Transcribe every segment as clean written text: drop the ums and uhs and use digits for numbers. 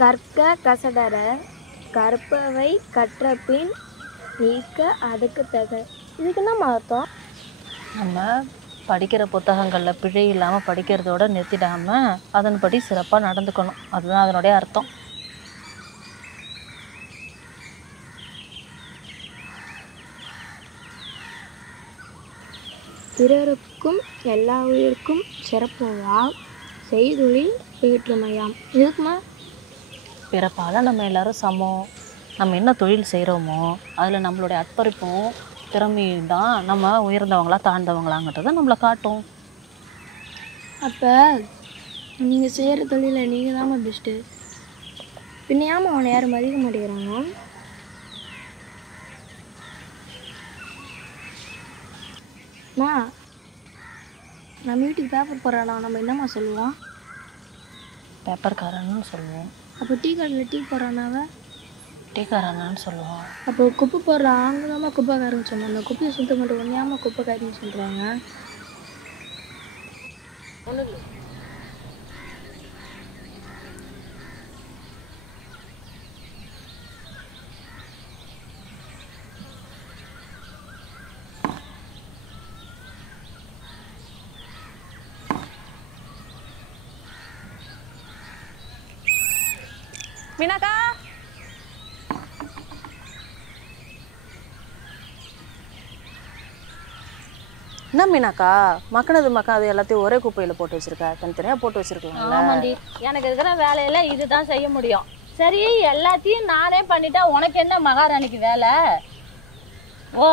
கற்க கசடர கற்பவை கற்றபின் நீக்க அதுக்கு தக. இதுக்கு என்ன அர்த்தம்? நம்ம படிக்கிற புத்தகங்களில் பிழை இல்லாமல் படிக்கிறதோட நிறுத்திடாமல் அதன்படி சிறப்பாக நடந்துக்கணும். அதுதான் அதனுடைய அர்த்தம். பிறருக்கும் எல்லா உயிருக்கும் சிறப்புவா செய்தொழில் வேற்றுமையாம். இதுக்குமா பிறப்பால் நம்ம எல்லாரும் சமம். நம்ம என்ன தொழில் செய்கிறோமோ அதில் நம்மளுடைய அர்ப்பணிப்பும் திறமையும் தான் நம்ம உயர்ந்தவங்களா தாழ்ந்தவங்களாங்கிறத நம்மளை காட்டும். அப்போ நீங்கள் செய்கிற தொழிலில் நீங்கள் தான் பெஸ்ட்டு. பின்ன ஏமா அவனை யாரும் மதிக்க மாட்டேங்கிறாங்க? அம்மா, நம்ம வீட்டுக்கு பேப்பர் போடுறானா நம்ம என்னம்மா சொல்லுவோம்? பேப்பர்காரன்னு சொல்லுவோம். அப்போ டீ கடையில் டீ போடுறானாவ டீக்காரன்னு சொல்லுவோம். அப்போ குப்பை போடுற அவங்க தான் குப்பைக்காரன்னு சொன்னோம். அந்த குப்பையை சுத்தம் பண்ணுற ஒன்றையாம குப்பைக்காரின்னு சொல்கிறாங்க. ஒன்று மீனாக்கா, என்ன மீனாக்கா மக்கனது எல்லாத்தையும் ஒரே குப்பையில் போட்டு வச்சிருக்கா? தனித்தனியாக போட்டு வச்சிருக்கலாம். ஆமாண்டி, எனக்கு இருக்கிற வேலையில இதுதான் செய்ய முடியும். சரி, எல்லாத்தையும் நானே பண்ணிட்டா உனக்கு என்ன மகாராணிக்கு வேலை? ஓ,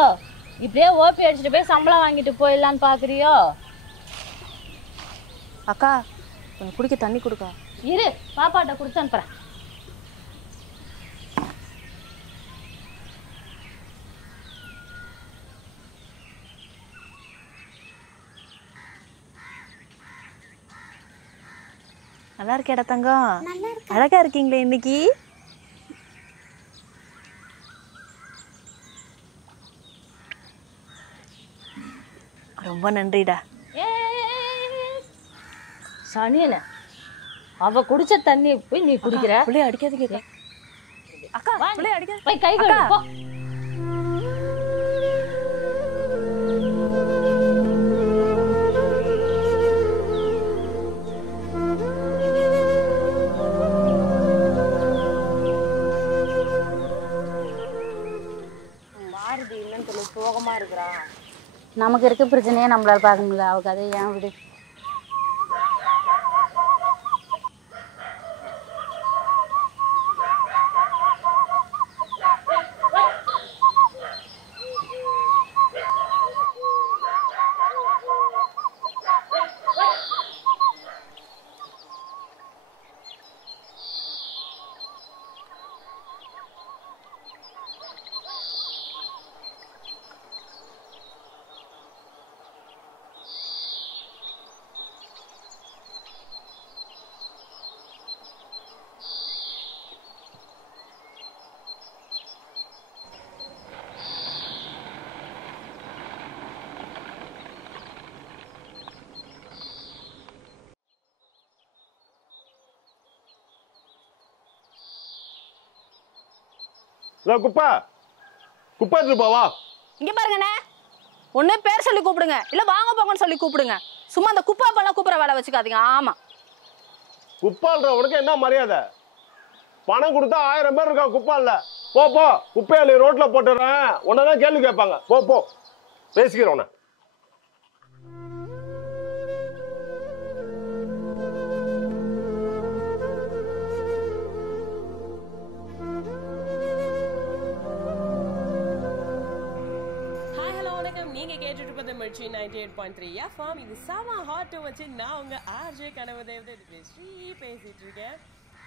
இப்படியே ஓபி அடிச்சுட்டு போய் சம்பளம் வாங்கிட்டு போயிடலான்னு பாக்குறியோ? அக்கா, கொஞ்சம் குடிக்க தண்ணி கொடுக்கா. இரு, பாப்பாட்ட கொடுத்து அனுப்புறேன். நல்லா இருக்கேடா தங்கம். அழகா இருக்கீங்களே இன்னைக்கு. ரொம்ப நன்றிடா. சனியன, அவ குடிச்ச தண்ணி போய் நீ குடிக்கிற? புள்ளைய அடிக்காதீங்க அக்கா. புள்ளைய அடிக்காத. போய் கை கழுவு போ. சோகமா இருக்கிறான். நமக்கு இருக்க பிரச்சனையே நம்மளால பார்க்க முடியல. அவ கதை ஏன் விடு. குப்பா குப்பா எடுத்துப்பாவா. இங்க பாருங்கண்ணே, ஒண்ணு பேர் சொல்லி கூப்பிடுங்க, இல்ல வாங்க போங்கன்னு சொல்லி கூப்பிடுங்க. சும்மா அந்த குப்பா பண்ண கூப்பிடுற வேலை வச்சுக்காதீங்க. ஆமா, குப்பால்ற உனக்கு என்ன மரியாதை? பணம் கொடுத்தா 1000 பேர் இருக்கா குப்பால்ல. போ போ, குப்பையாளி ரோட்ல போட்டுறேன். உன்னதான் கேள்வி கேட்பாங்க. போ போ, பேசிக்கிறோம். நீங்க கேட்டுட்டு இருப்பது மிர்ச்சி 98.3 எஃப்எம். இது செம ஹாட் வச்சு நான் உங்க ஆர்ஜே கனவு தேவதை ஸ்ரீ பேசிட்டு இருக்கேன்.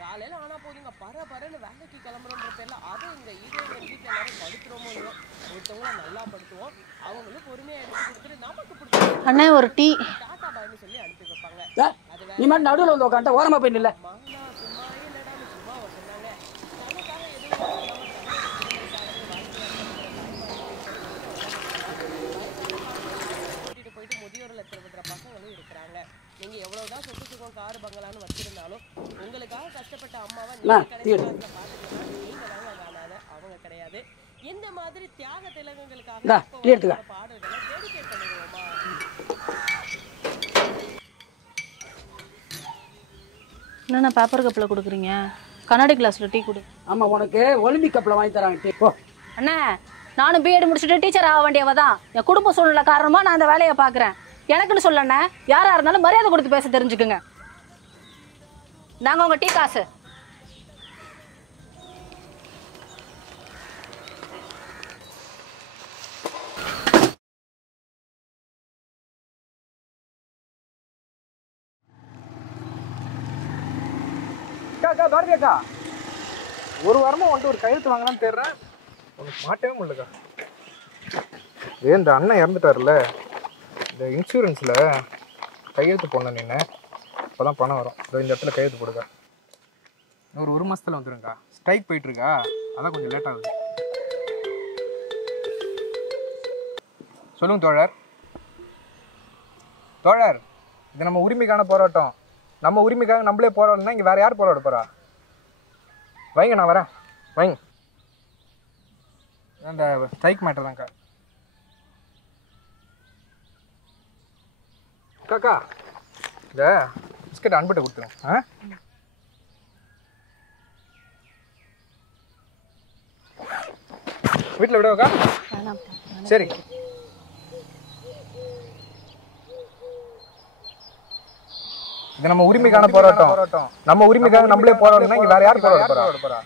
காலையில ஆனா போதுங்க பரபரன்னு வேலைக்கு கிளம்புறோன்ற பேர்ல அதை இங்க வீட்டுல எல்லாரும் படுத்துறோமோ ஒருத்தவங்கள நல்லா படுத்துவோம். அவங்களும் பொறுமையா எடுத்து கொடுத்துட்டு நமக்கு பிடிச்ச அண்ணே ஒரு டீ டாட்டா பாய்னு சொல்லி அனுப்பி வைப்பாங்க. நீ மாதிரி நடுவில் வந்து உட்காந்து ஓரமா போய் நில்ல. சும்மா இல்லடா சும்மா சொன்னாங்க நமக்காக எதுவும் போயிட்டு முதியோர்ல திரும்புற பசங்களும் இருக்கிறாங்க. நீங்க எவ்வளவுதான் சொத்து சுகம் காரு பங்களான்னு வச்சிருந்தாலும் உங்களுக்காக கஷ்டப்பட்ட அம்மாவை அண்ணா, நீங்க டீ எடு. கடைசி காலத்துல பாத்துக்கலாம். நீங்க தாங்க காணாத, அவங்க கிடையாது. இந்த மாதிரி தியாக திலகங்களுக்காக இந்தா, இப்போ டீ எடுத்துக்க. வர பாடல்களை டெடிகேட் பண்ணிடுவோமா? என்னண்ணா பேப்பர் கப்பில் கொடுக்குறீங்க? கண்ணாடி கிளாஸில் டீ கொடு. ஆமாம், உனக்கு ஒலிம்பிக் கப்பில் வாங்கி தராங்க டீ. போ. அண்ணா நானும் பிஎட் முடிச்சுட்டு டீச்சர் ஆக வேண்டியவ தான். என் குடும்ப சூழ்நிலை காரணமாக நான் அந்த வேலையை பார்க்குறேன். எனக்குன்னு சொல்லண்ணே, யாராக இருந்தாலும் மரியாதை கொடுத்து பேச தெரிஞ்சுக்குங்க. நாங்கள் உங்கள் டீ காசு. அக்கா பாரதி அக்கா, ஒரு வாரமா வந்துட்டு ஒரு கையெழுத்து வாங்கலான்னு தேடுறேன், உனக்கு மாட்டவே முடியலக்கா. இந்த அண்ணன் இறந்துட்டார்ல, இந்த இன்சூரன்ஸில் கையெழுத்து போடணும் நின்று, அப்போ தான் பணம் வரும். இந்த இடத்துல கையெழுத்து போடுங்க. இன்னும் ஒரு மாதத்தில் வந்துடுங்கக்கா. ஸ்ட்ரைக் போயிட்டுருக்கா, அதான் கொஞ்சம் லேட் ஆகுது. சொல்லுங்க தோழர். தோழர், இது நம்ம உரிமைக்கான போராட்டம். நம்ம உரிமைக்காக நம்மளே போராடணும்னா இங்கே வேறு யார் போராட போகிறா? வைங்க, நான் வரேன். வைங்க. அந்த ஸ்ட்ரைக் மேட்டர் தான்க்கா. அக்கா, இந்த பிஸ்கட் அன்புட்ட கொடுத்துருங்க. ஆ, வீட்டில் விடவாக்கா? சரி. இது நம்ம உரிமைக்கான போராட்டம். நம்ம உரிமைக்காக நம்மளே போராடணும்னா இங்க வேற யார் போராட போறா?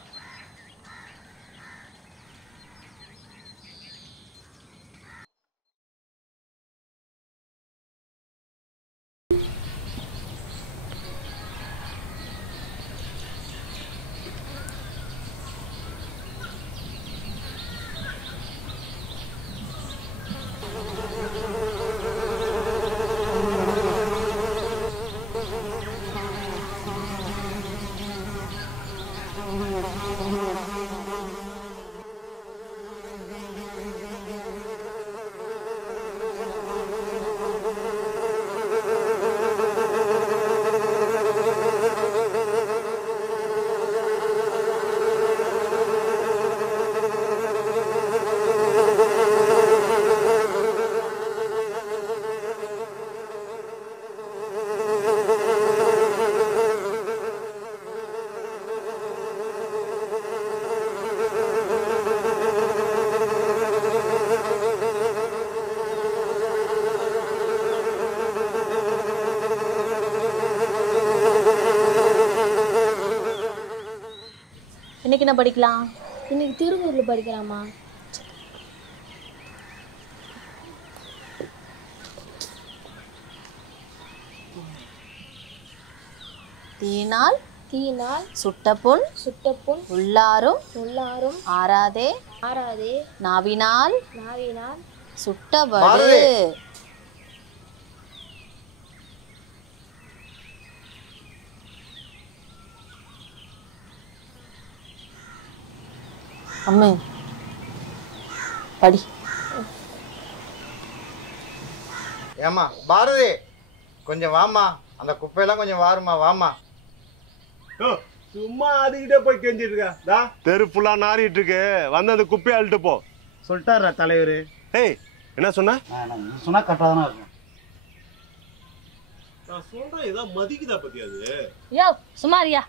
இன்னைக்கு என்ன படிக்கலாம்? இன்னைக்கு திருக்குறள் படிக்கலாமா? தீனால் தீயினால் சுட்டப்புண் சுட்டப்புண் உள்ளாரும் உள்ளாரும் ஆறாதே ஆறாதே நாவினால் நாவினால் சுட்டபடு. அம்மே படி. ஏம்மா பாரதி, கொஞ்சம் வாமா, அந்த குப்பையெல்லாம் கொஞ்சம் வாருமா, வாமா. சும்மா அதுக்கிட்டே போய் கெஞ்சிட்டு இருக்கா? தெரு ஃபுல்லா நாறிட்டு இருக்கு, வந்து அந்த குப்பையை அழுட்டு போ சொல்லிட்டாரா தலைவர்? ஏய், என்ன சொன்ன? சொன்னா கரெக்டாக தானே இருக்கும். நான் சொல்றேன், ஏதாவது மதிக்குதா பத்தி அது? யோ சுமாரியா.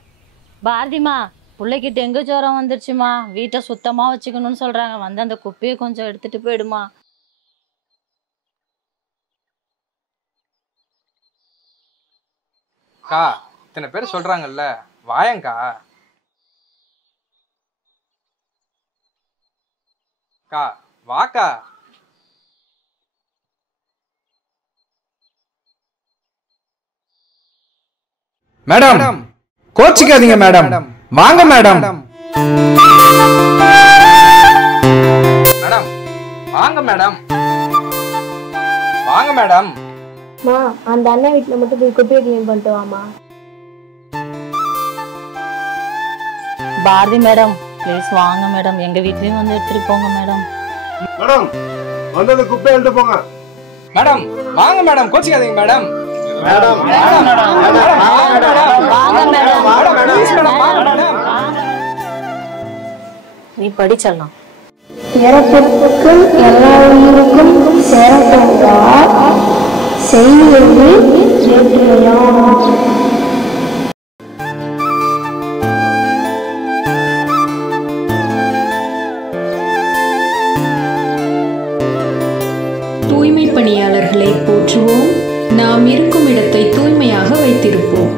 பாரதிமா, பிள்ளைக்கு டெங்கு ஜுரம் வந்துருச்சுமா, வீட்டை சுத்தமாக வச்சுக்கணும்னு சொல்கிறாங்க. வந்து அந்த குப்பையை கொஞ்சம் எடுத்துகிட்டு போயிடுமா. அக்கா, இத்தனை பேர் சொல்றாங்கல்ல, வாயங்கா. அக்கா வாக்கா. மேடம், கோச்சிக்காதீங்க மேடம், வாங்க மேடம். மேடம் வாங்க மேடம், வாங்க மேடம். மா, அந்த அண்ணன் வீட்டில் மட்டும் போய் குப்பையை க்ளீன் பண்ணிட்டு வாமா. பாரதி மேடம் ப்ளீஸ் வாங்க மேடம், எங்கள் வீட்லேயும் வந்து எடுத்துகிட்டு போங்க மேடம். மேடம், வந்து அந்த குப்பையை அழுட்டு போங்க. மேடம் வாங்க மேடம், கோச்சிக்காதீங்க மேடம். மேடம் நீ படிச்சிடலாம். பிறப்புக்கும் எல்லா உயிருக்கும் சேரப்போவதால் செய்வது ஏற்றுமையாம். தூய்மை பணியாளர்களை போற்றுவோம். நாம் இருக்கும் இடத்தை தூய்மையாக வைத்திருப்போம்.